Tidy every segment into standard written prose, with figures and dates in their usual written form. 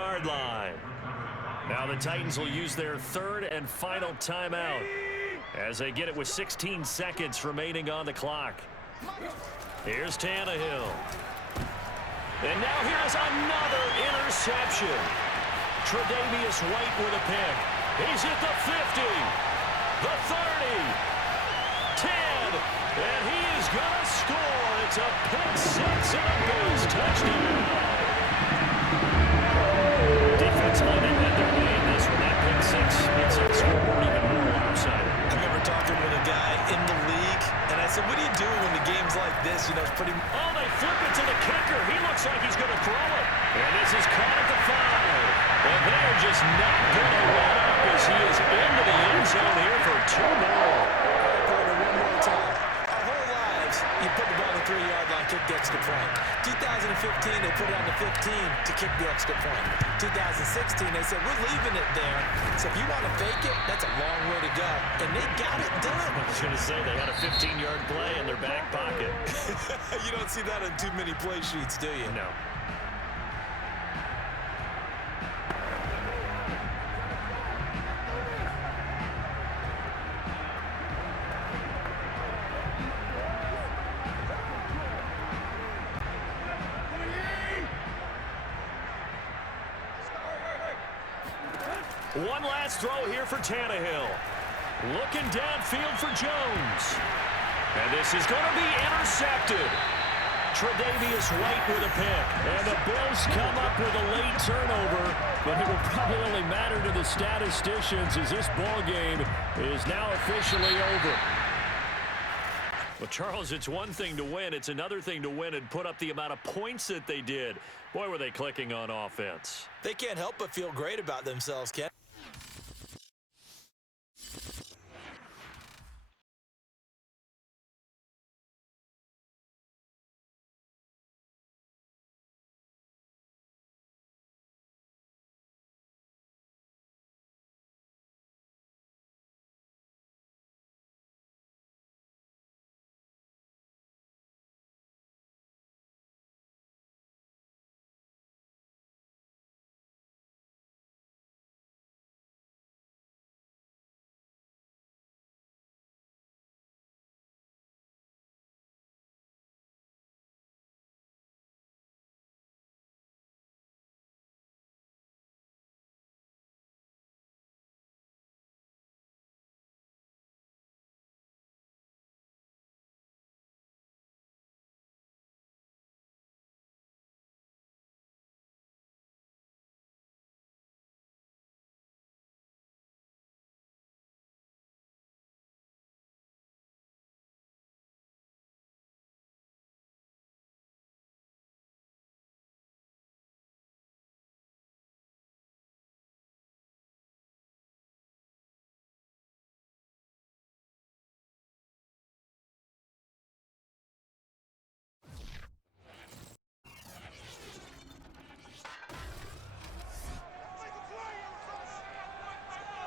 15-yard line. Now the Titans will use their third and final timeout as they get it with 16 seconds remaining on the clock. Here's Tannehill. And now here's another interception. Tre'Davious White with a pick. He's at the 50, the 30, 10, and he is going to score. It's a pick six and a Bills touchdown. Defense line had their way in this one. That pick six makes that scoreboard even more lopsided. I remember talking with a guy in the league, and I said, what do you do when the game's like this? You know, it's pretty... Oh, they flip it to the kicker. He looks like he's going to throw it. And this is caught at the 5. And they're just not going to let up as he is into the end zone here for 2 more. One more time. Our whole lives, you put the ball on the 3-yard line, kick the extra point. 2015, they put it on the 15 to kick the extra point. 2016, they said, we're leaving it there. So if you want to fake it, that's a long way to go. And they got it done. I was going to say, they had a 15-yard play in their back pocket. You don't see that on too many play sheets, do you? No. One last throw here for Tannehill. Looking downfield for Jones. And this is going to be intercepted. Tre'Davious White with a pick. And the Bills come up with a late turnover. But it will probably only matter to the statisticians as this ball game is now officially over. Well, Charles, it's one thing to win. It's another thing to win and put up the amount of points that they did. Boy, were they clicking on offense. They can't help but feel great about themselves, Ken.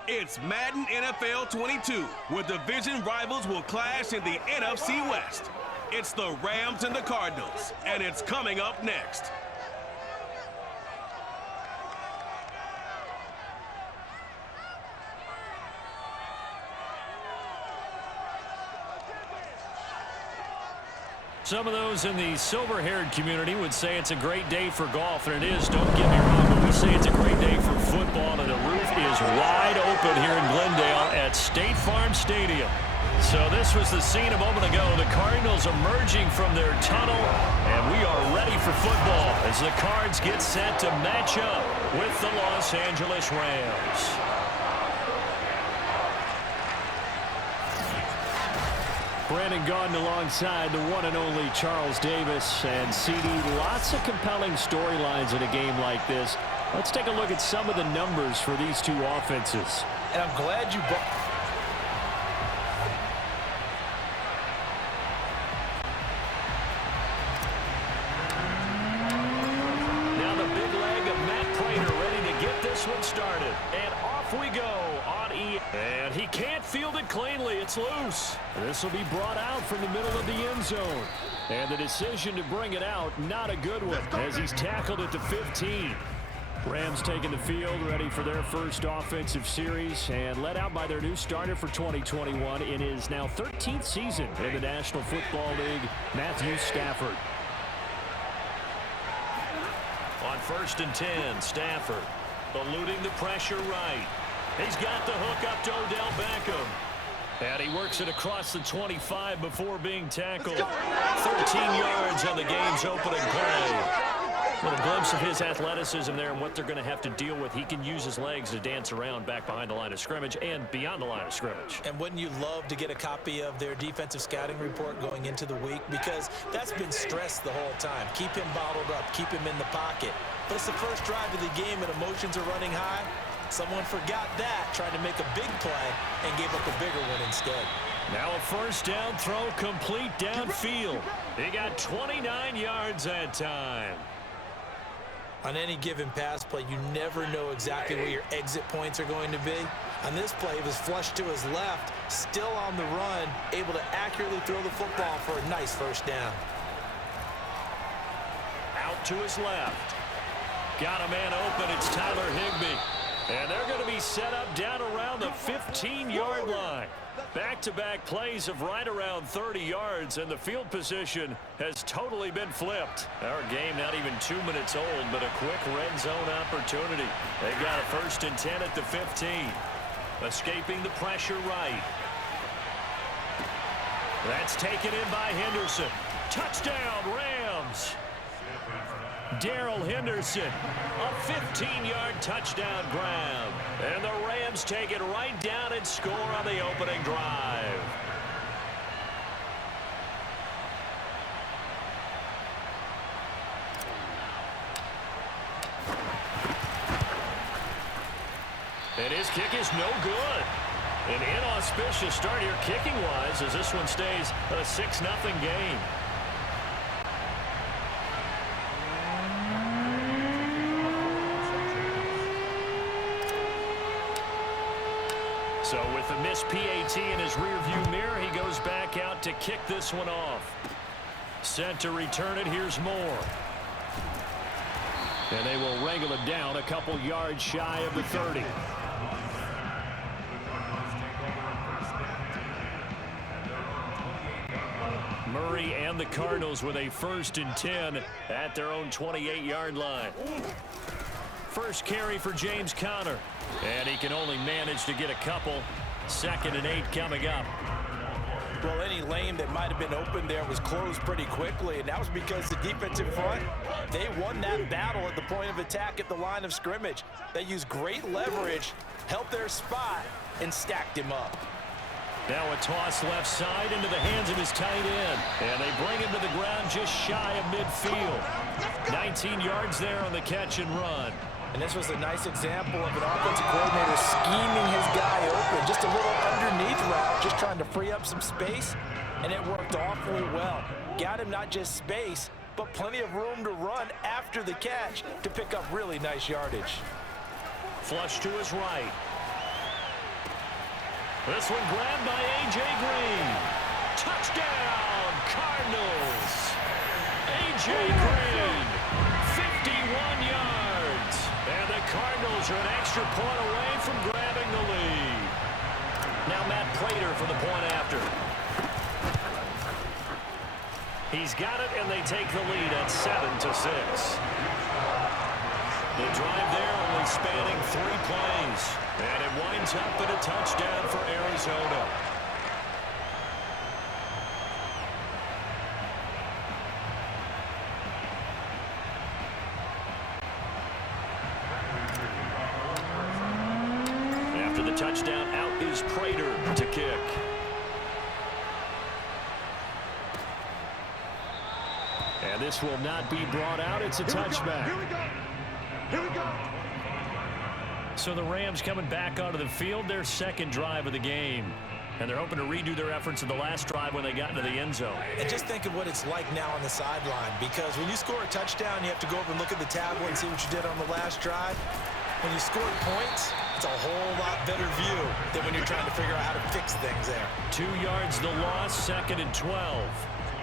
It's Madden NFL 22, where division rivals will clash in the NFC West. It's the Rams and the Cardinals, and it's coming up next. Some of those in the silver-haired community would say it's a great day for golf, and it is, don't get me wrong, but we say it's a great day for football, and the roof is wide open here in Glendale at State Farm Stadium. So this was the scene a moment ago, the Cardinals emerging from their tunnel, and we are ready for football as the Cards get set to match up with the Los Angeles Rams. Brandon Gaudin alongside the one and only Charles Davis. And CD, lots of compelling storylines in a game like this. Let's take a look at some of the numbers for these two offenses. And I'm glad you brought... Now the big leg of Matt Prater ready to get this one started. And off we go on E. And he can't field it cleanly. It's loose. This will be brought out from the middle of the end zone. And the decision to bring it out, not a good one, as he's tackled at the 15. Rams taking the field, ready for their first offensive series, and led out by their new starter for 2021 in his now 13th season in the National Football League, Matthew Stafford. On 1st and 10, Stafford eluding the pressure right. He's got the hook up to Odell Beckham. And he works it across the 25 before being tackled. 13 yards on the game's opening play. With a glimpse of his athleticism there and what they're going to have to deal with. He can use his legs to dance around back behind the line of scrimmage and beyond the line of scrimmage. And wouldn't you love to get a copy of their defensive scouting report going into the week? Because that's been stressed the whole time. Keep him bottled up. Keep him in the pocket. But it's the first drive of the game and emotions are running high. Someone forgot that, trying to make a big play, and gave up a bigger one instead. Now a first down throw complete downfield. He got 29 yards that time. On any given pass play, you never know exactly where your exit points are going to be. On this play, he was flushed to his left, still on the run, able to accurately throw the football for a nice first down. Out to his left. Got a man open. It's Tyler Higbee. And they're going to be set up down around the 15-yard line. Back-to-back plays of right around 30 yards, and the field position has totally been flipped. Our game not even 2 minutes old, but a quick red zone opportunity. They've got a 1st and 10 at the 15. Escaping the pressure right. That's taken in by Henderson. Touchdown, Rams. Darrell Henderson, a 15-yard touchdown grab. And the Rams take it right down and score on the opening drive. And his kick is no good. An inauspicious start here kicking-wise as this one stays a 6-0 game. So with the missed PAT in his rearview mirror, he goes back out to kick this one off. Set to return it. Here's Moore. And they will wrangle it down a couple yards shy of the 30. Murray and the Cardinals with a 1st and 10 at their own 28-yard line. First carry for James Conner. And he can only manage to get a couple. 2nd and 8 coming up. Well, any lane that might have been open there was closed pretty quickly, and that was because the defensive front, they won that battle at the point of attack at the line of scrimmage. They used great leverage, helped their spot, and stacked him up. Now a toss left side into the hands of his tight end. And they bring him to the ground just shy of midfield. 19 yards there on the catch and run. And this was a nice example of an offensive coordinator scheming his guy open. Just a little underneath route, just trying to free up some space. And it worked awfully well. Got him not just space, but plenty of room to run after the catch to pick up really nice yardage. Flush to his right. This one grabbed by A.J. Green. Touchdown, Cardinals. A.J. Green, 51 yards. And the Cardinals are an extra point away from grabbing the lead. Now Matt Prater for the point after. He's got it, and they take the lead at 7-6. The drive there only spanning 3 plays. And it winds up in a touchdown for Arizona. After the touchdown, out is Prater to kick. And this will not be brought out. It's a touchback. Here we go. Here we go. So the Rams coming back onto the field, their 2nd drive of the game. And they're hoping to redo their efforts in the last drive when they got into the end zone. And just think of what it's like now on the sideline, because when you score a touchdown, you have to go over and look at the tablet and see what you did on the last drive. When you score points, it's a whole lot better view than when you're trying to figure out how to fix things there. 2 yards the loss, 2nd and 12.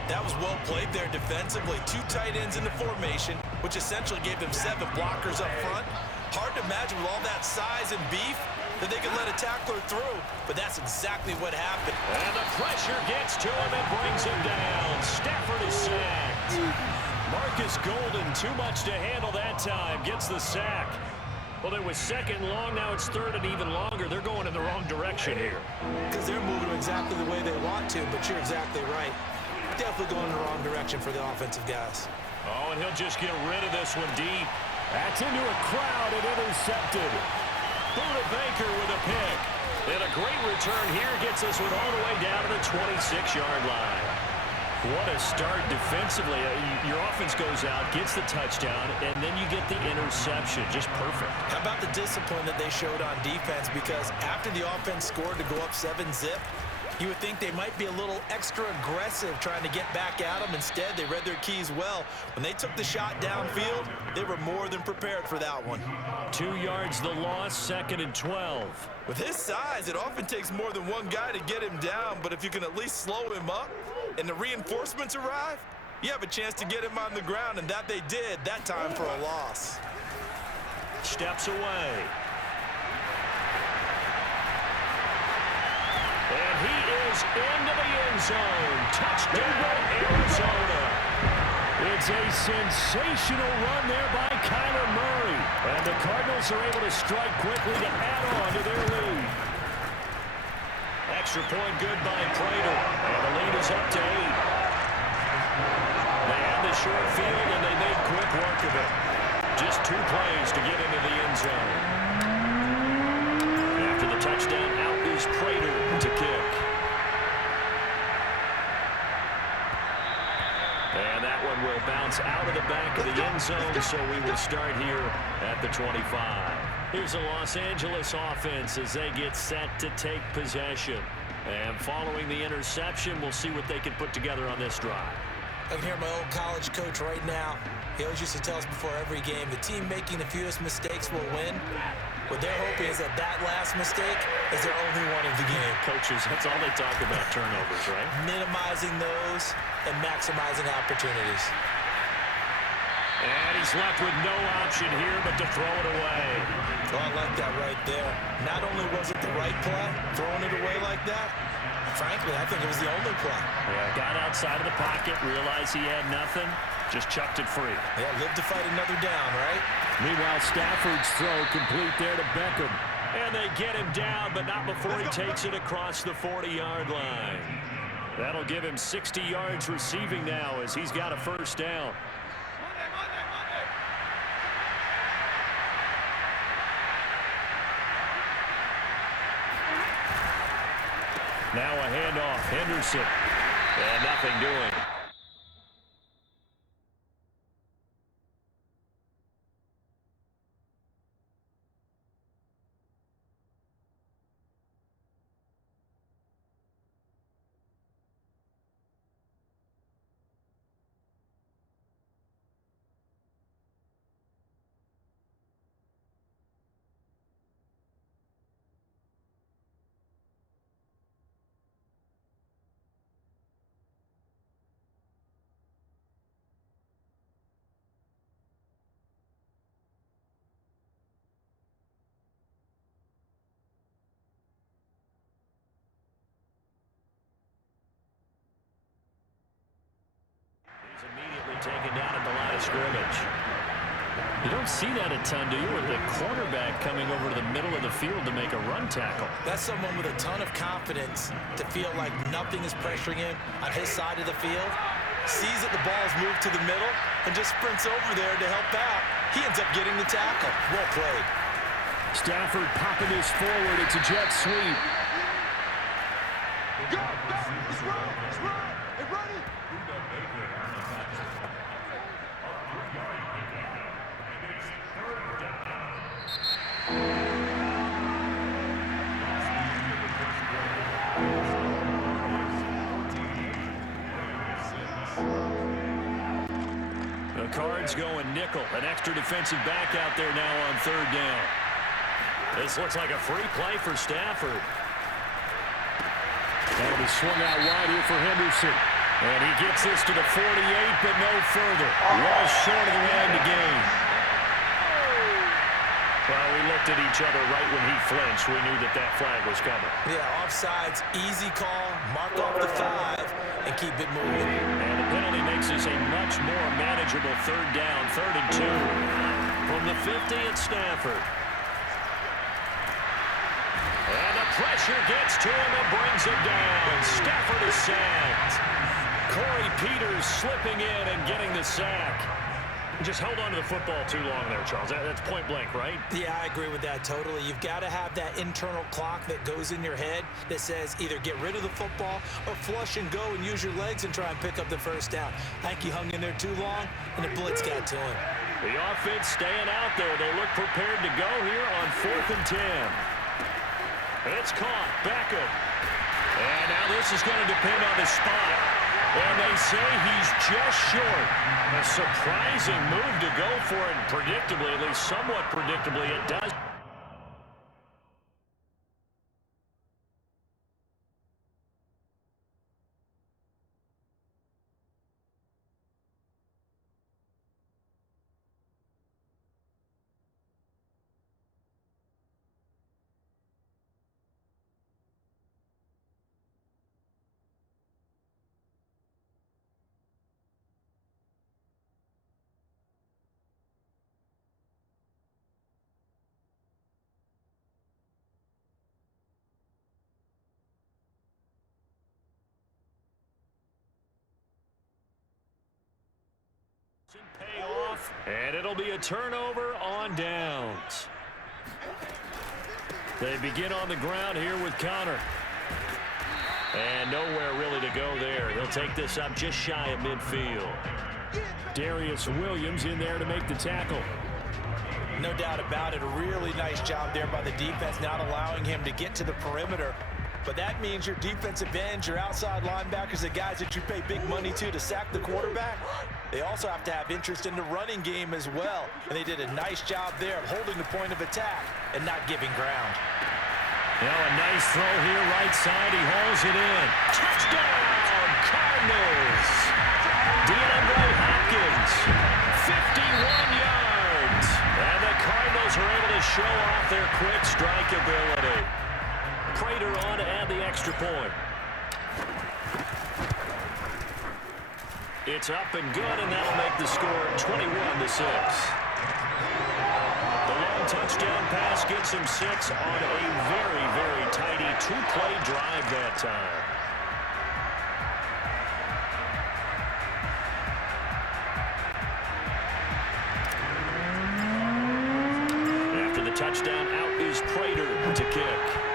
That was well played there defensively. 2 tight ends in the formation, which essentially gave them 7 blockers up front. Hard to imagine with all that size and beef that they could let a tackler through, but that's exactly what happened. And the pressure gets to him and brings him down. Stafford is sacked. Marcus Golden, too much to handle that time, gets the sack. Well, it was second long, now it's third and even longer. They're going in the wrong direction here. Because they're moving exactly the way they want to, but you're exactly right. Definitely going in the wrong direction for the offensive guys. Oh, and he'll just get rid of this one deep. That's into a crowd and intercepted. Buda Baker with a pick. And a great return here gets this one all the way down to the 26-yard line. What a start defensively. Your offense goes out, gets the touchdown, and then you get the interception. Just perfect. How about the discipline that they showed on defense? Because after the offense scored to go up 7-zip, you would think they might be a little extra aggressive trying to get back at them. Instead, they read their keys well. When they took the shot downfield, they were more than prepared for that one. 2 yards the loss, 2nd and 12. With his size, it often takes more than one guy to get him down, but if you can at least slow him up and the reinforcements arrive, you have a chance to get him on the ground, and that they did, that time for a loss. Steps away. And he is into the end zone. Touchdown, Arizona. It's a sensational run there by Kyler Murray. And the Cardinals are able to strike quickly to add on to their lead. Extra point good by Prater. And the lead is up to 8. They had the short field, and they made quick work of it. Just 2 plays to get into the end zone. After the touchdown, out is Prater to kick. And that one will bounce out of the back of the end zone, so we will start here at the 25. Here's the Los Angeles offense as they get set to take possession. And following the interception, we'll see what they can put together on this drive. I can hear my old college coach right now. He always used to tell us before every game, the team making the fewest mistakes will win. What they're hoping is that that last mistake is their only one of the game. Coaches, that's all they talk about, turnovers, right? Minimizing those and maximizing opportunities. And he's left with no option here but to throw it away. Oh, I like that right there. Not only was it the right play, throwing it away like that, frankly, I think it was the only play. Yeah, got outside of the pocket, realized he had nothing, just chucked it free. Yeah, live to fight another down, right? Meanwhile, Stafford's throw complete there to Beckham. And they get him down, but not before he takes it across the 40-yard line. That'll give him 60 yards receiving now as he's got a first down. Now a handoff, Henderson, and nothing doing. Immediately taken down at the line of scrimmage. You don't see that a ton, do you, with the cornerback coming over to the middle of the field to make a run tackle? That's someone with a ton of confidence to feel like nothing is pressuring him on his side of the field. Sees that the ball is moved to the middle and just sprints over there to help out. He ends up getting the tackle. Well played. Stafford popping this forward. It's a jet sweep. Go, go, let's run, get ready. The Cards going nickel. An extra defensive back out there now on third down. This looks like a free play for Stafford. That'll be swung out wide here for Henderson. And he gets this to the 48, but no further. Well short of the line to gain. we looked at each other right when he flinched. We knew that that flag was coming. Yeah, offsides, easy call, mark off the 5, and keep it moving. And the penalty makes this a much more manageable third down, 3rd and 2. From the 50 at Stafford. And the pressure gets to him and brings him down. Stafford is sacked. Corey Peters slipping in and getting the sack. Just held on to the football too long there, Charles. That's point blank, right? Yeah, I agree with that totally. You've got to have that internal clock that goes in your head that says either get rid of the football or flush and go and use your legs and try and pick up the first down. I think he hung in there too long, and the blitz got to him. The offense staying out there. They look prepared to go here on 4th and 10. It's caught. Beckham. And now this is going to depend on the spot. And they say he's just short. A surprising move to go for it. Predictably, at least somewhat predictably, it does. Pay off, and it'll be a turnover on downs. They begin on the ground here with Connor. And nowhere really to go there. He'll take this up just shy of midfield. Darius Williams in there to make the tackle. No doubt about it. A really nice job there by the defense, not allowing him to get to the perimeter. But that means your defensive ends, your outside linebackers, the guys that you pay big money to sack the quarterback, they also have to have interest in the running game as well. And they did a nice job there of holding the point of attack and not giving ground. Now a nice throw here, right side. He hauls it in. Touchdown, Cardinals. DeAndre Hopkins, 51 yards. And the Cardinals are able to show off their quick strike ability. Prater on to add the extra point. It's up and good, and that'll make the score 21-6. The long touchdown pass gets him 6 on a very, very tidy 2-play drive that time. After the touchdown, out is Prater to kick.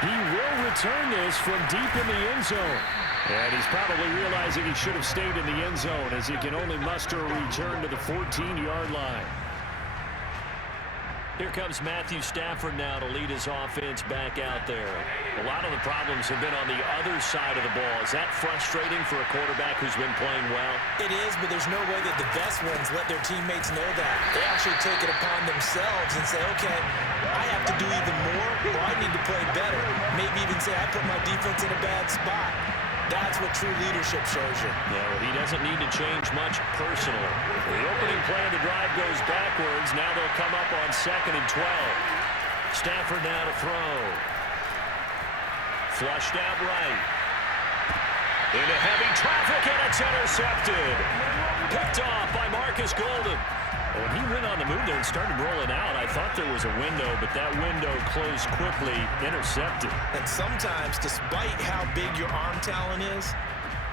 He will return this from deep in the end zone. And he's probably realizing he should have stayed in the end zone as he can only muster a return to the 14-yard line. Here comes Matthew Stafford now to lead his offense back out there. A lot of the problems have been on the other side of the ball. Is that frustrating for a quarterback who's been playing well? It is, but there's no way that the best ones let their teammates know that. They actually take it upon themselves and say, okay, I have to do even more, or I need to play better. Maybe even say, I put my defense in a bad spot. That's what true leadership shows you. Yeah, well, he doesn't need to change much personally. The opening play of the drive goes backwards. Now they'll come up on 2nd and 12. Stafford now to throw. Flushed out right. Into heavy traffic, and it's intercepted. Picked off by Marcus Golden. When he went on the move there and started rolling out, I thought there was a window, but that window closed quickly, intercepted. And sometimes, despite how big your arm talent is,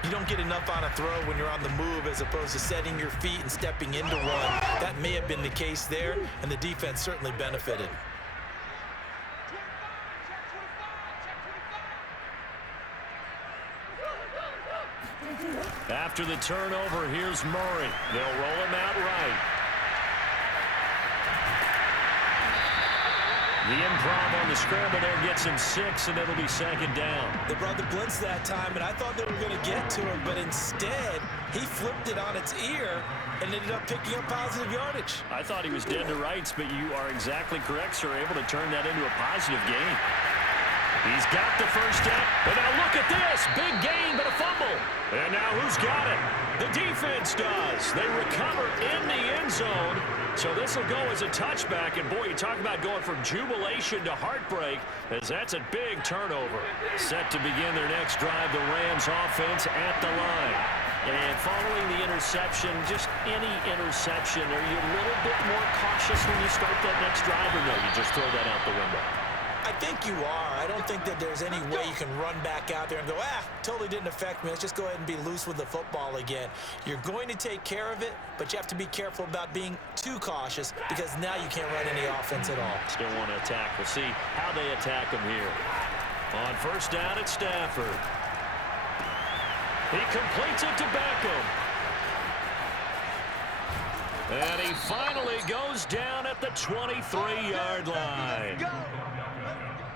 you don't get enough on a throw when you're on the move as opposed to setting your feet and stepping into one. That may have been the case there, and the defense certainly benefited. After the turnover, here's Murray. They'll roll him out right. The improv on the scramble there gets him 6, and it'll be 2nd down. They brought the blitz that time, and I thought they were going to get to him, but instead, he flipped it on its ear and ended up picking up positive yardage. I thought he was dead to rights, but you are exactly correct, sir. Able to turn that into a positive gain. He's got the first down. And now look at this. Big gain, but a fumble. And now who's got it? The defense does. They recover in the end zone. So this will go as a touchback. And, boy, you talk about going from jubilation to heartbreak, as that's a big turnover. Set to begin their next drive, the Rams offense at the line. And following the interception, just any interception, are you a little bit more cautious when you start that next drive, or no, you just throw that out the window? I think you are. I don't think that there's any way you can run back out there and go, totally didn't affect me. Let's just go ahead and be loose with the football again. You're going to take care of it, but you have to be careful about being too cautious because now you can't run any offense at all. Still want to attack. We'll see how they attack him here. On first down, it's Stafford. He completes it to Beckham. And he finally goes down at the 23-yard line.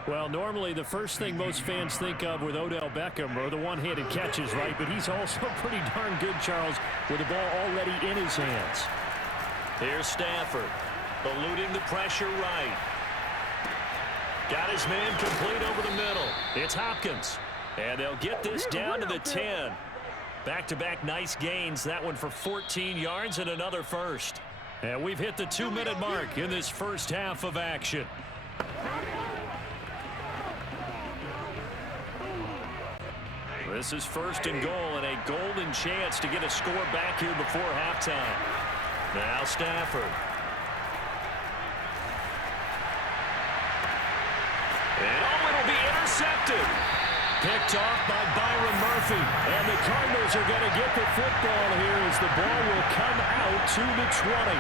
Well, normally the first thing most fans think of with Odell Beckham are the one-handed catches, right? But he's also pretty darn good, Charles, with the ball already in his hands. Here's Stafford, eluding the pressure right. Got his man complete over the middle. It's Hopkins. And they'll get this down to the 10. Back-to-back nice gains. That one for 14 yards and another first. And we've hit the 2-minute mark in this first half of action. This is first and goal and a golden chance to get a score back here before halftime. Now Stafford. And it'll be intercepted. Picked off by Byron Murphy. And the Cardinals are going to get the football here as the ball will come out to the 20.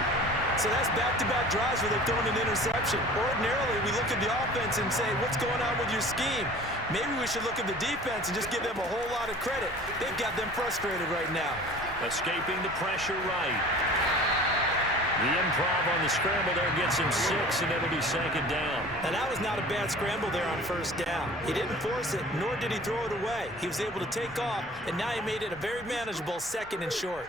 So that's back-to-back drives where they've thrown an interception. Ordinarily, we look at the offense and say, what's going on with your scheme? Maybe we should look at the defense and just give them a whole lot of credit. They've got them frustrated right now. Escaping the pressure right. The improv on the scramble there gets him 6, and it'll be second down. And that was not a bad scramble there on first down. He didn't force it, nor did he throw it away. He was able to take off, and now he made it a very manageable second and short.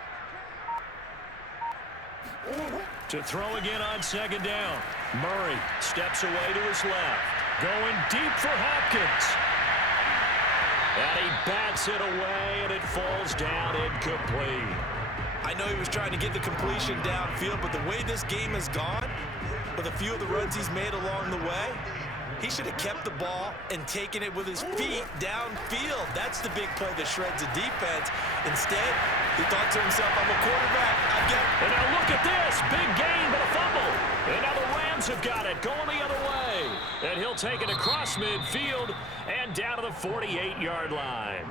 To throw again on second down. Murray steps away to his left. Going deep for Hopkins. And he bats it away, and it falls down incomplete. I know he was trying to get the completion downfield, but the way this game has gone, with a few of the runs he's made along the way, he should have kept the ball and taken it with his feet downfield. That's the big play that shreds the defense. Instead, he thought to himself, I'm a quarterback. And now look at this. Big gain, but a fumble. And now the Rams have got it going the other way. And he'll take it across midfield and down to the 48-yard line.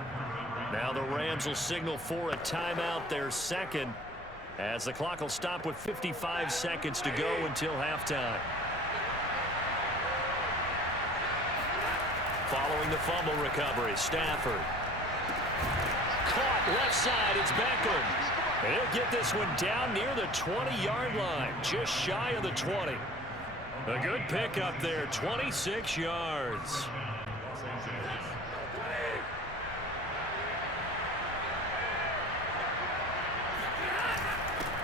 Now the Rams will signal for a timeout, their second, as the clock will stop with 55 seconds to go until halftime. Following the fumble recovery, Stafford. Caught left side, it's Beckham. And he'll get this one down near the 20-yard line, just shy of the 20. A good pickup there, 26 yards.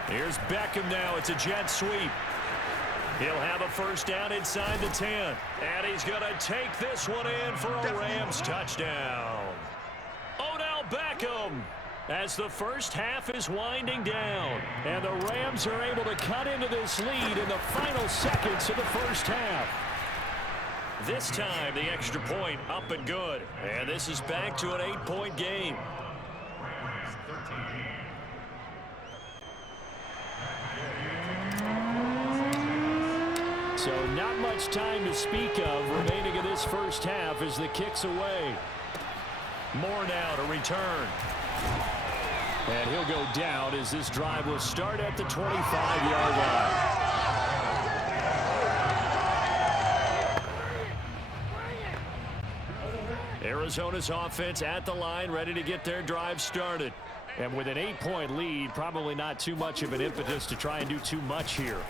Here's Beckham now. It's a jet sweep. He'll have a first down inside the 10. And he's going to take this one in for a Rams touchdown. Odell Beckham, as the first half is winding down. And the Rams are able to cut into this lead in the final seconds of the first half. This time, the extra point up and good. And this is back to an 8-point game. So not much time to speak of remaining in this first half as the kick's away. Moore now to return. And he'll go down as this drive will start at the 25-yard line. Arizona's offense at the line, ready to get their drive started. And with an 8-point lead, probably not too much of an impetus to try and do too much here.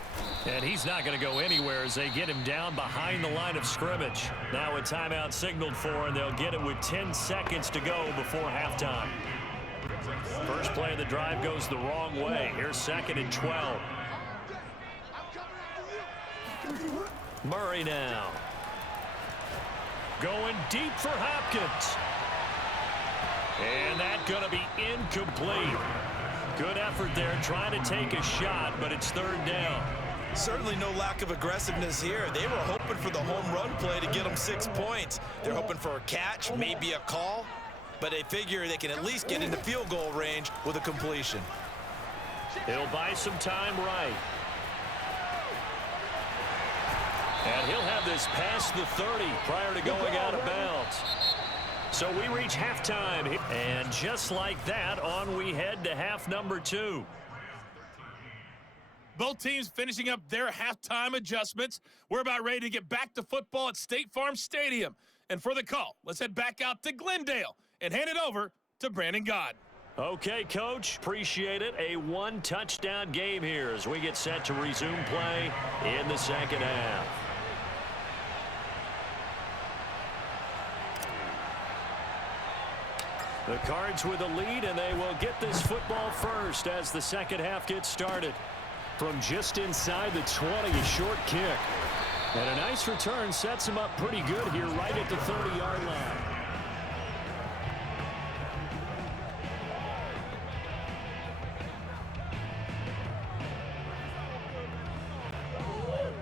And he's not going to go anywhere as they get him down behind the line of scrimmage. Now a timeout signaled for, and they'll get it with 10 seconds to go before halftime. First play of the drive goes the wrong way. Here's second and 12. Murray now. Going deep for Hopkins. And that's going to be incomplete. Good effort there trying to take a shot, but it's third down. Certainly no lack of aggressiveness here. They were hoping for the home run play to get them 6 points. They're hoping for a catch, maybe a call, but they figure they can at least get into field goal range with a completion. He'll buy some time right. And he'll have this past the 30 prior to going out of bounds. So we reach halftime. And just like that, on we head to half number 2. Both teams finishing up their halftime adjustments. We're about ready to get back to football at State Farm Stadium. And for the call, let's head back out to Glendale and hand it over to Brandon Gott. Okay, Coach, appreciate it. A one-touchdown game here as we get set to resume play in the second half. The Cards with a lead, and they will get this football first as the second half gets started. From just inside the 20, a short kick. And a nice return sets him up pretty good here right at the 30-yard line.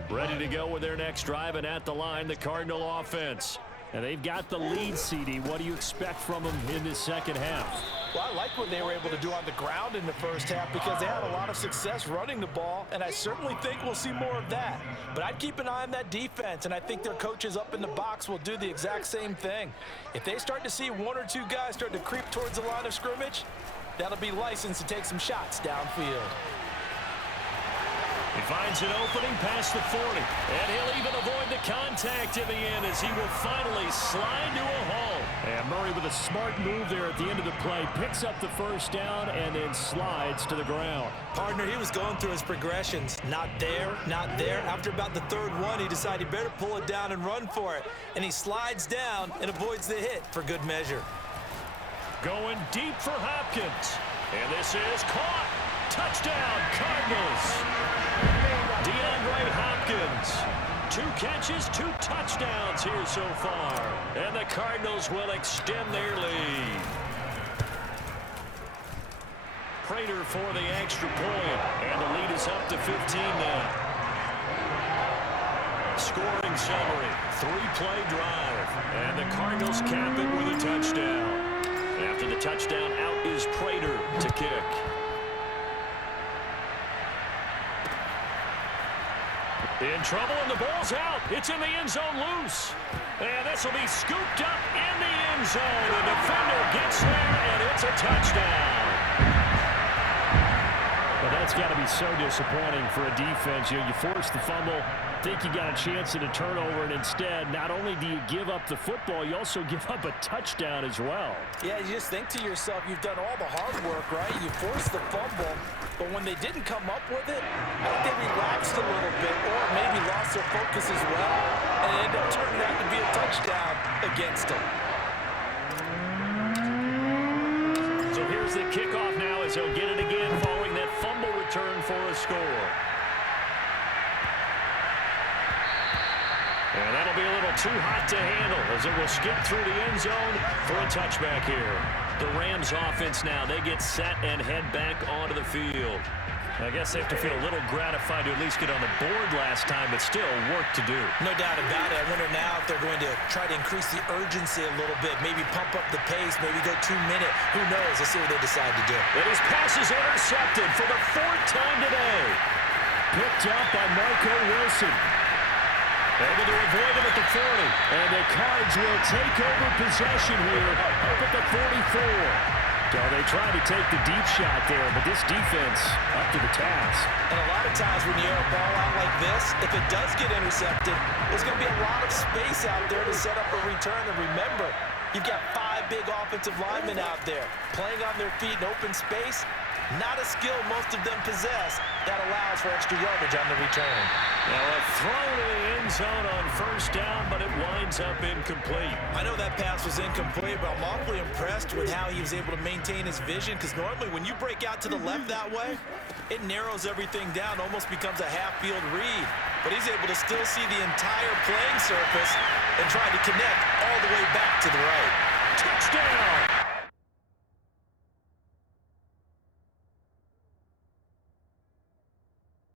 Ready to go with their next drive, and at the line, the Cardinal offense. And they've got the lead, CD. What do you expect from them in this second half? Well, I like what they were able to do on the ground in the first half because they had a lot of success running the ball, and I certainly think we'll see more of that. But I'd keep an eye on that defense, and I think their coaches up in the box will do the exact same thing. If they start to see one or two guys start to creep towards the line of scrimmage, that'll be licensed to take some shots downfield. He finds an opening past the 40, and he'll even avoid the contact in the end as he will finally slide to a hole. And Murray with a smart move there at the end of the play, picks up the first down and then slides to the ground. Partner, he was going through his progressions. Not there, not there. After about the third one, he decided he better pull it down and run for it. And he slides down and avoids the hit for good measure. Going deep for Hopkins. And this is caught. Touchdown, Cardinals. DeAndre Hopkins. 2 catches, 2 touchdowns here so far. And the Cardinals will extend their lead. Prater for the extra point. And the lead is up to 15 now. Scoring summary. 3-play drive. And the Cardinals cap it with a touchdown. After the touchdown, out is Prater to kick. In trouble, and the ball's out. It's in the end zone loose. And this will be scooped up in the end zone. The defender gets there, and it's a touchdown. Well, that's got to be so disappointing for a defense. You force the fumble, think you got a chance at a turnover, and instead, not only do you give up the football, you also give up a touchdown as well. Yeah, you just think to yourself, you've done all the hard work, right? You forced the fumble, but when they didn't come up with it, I think they relaxed a little bit or maybe lost their focus as well, and it ended up turning out to be a touchdown against them. So here's the kickoff now as he'll get it again following that fumble return for a score. And that'll be a little too hot to handle as it will skip through the end zone for a touchback here. The Rams offense now, they get set and head back onto the field. I guess they have to feel a little gratified to at least get on the board last time, but still work to do. No doubt about it. I wonder now if they're going to try to increase the urgency a little bit, maybe pump up the pace, maybe go 2-minute. Who knows? Let's see what they decide to do. And his pass is intercepted for the 4th time today. Picked up by Marco Wilson. Able to avoid him at the 40. And the Cards will take over possession here up at the 44. So they tried to take the deep shot there, but this defense up to the task. And a lot of times when you air a ball out like this, if it does get intercepted, there's going to be a lot of space out there to set up a return. And remember, you've got 5 big offensive linemen out there playing on their feet in open space. Not a skill most of them possess that allows for extra yardage on the return. Now a throw to the end zone on first down, but it winds up incomplete. I know that pass was incomplete, but I'm awfully impressed with how he was able to maintain his vision, because normally when you break out to the left that way, it narrows everything down, almost becomes a half-field read. But he's able to still see the entire playing surface and try to connect all the way back to the right. Touchdown!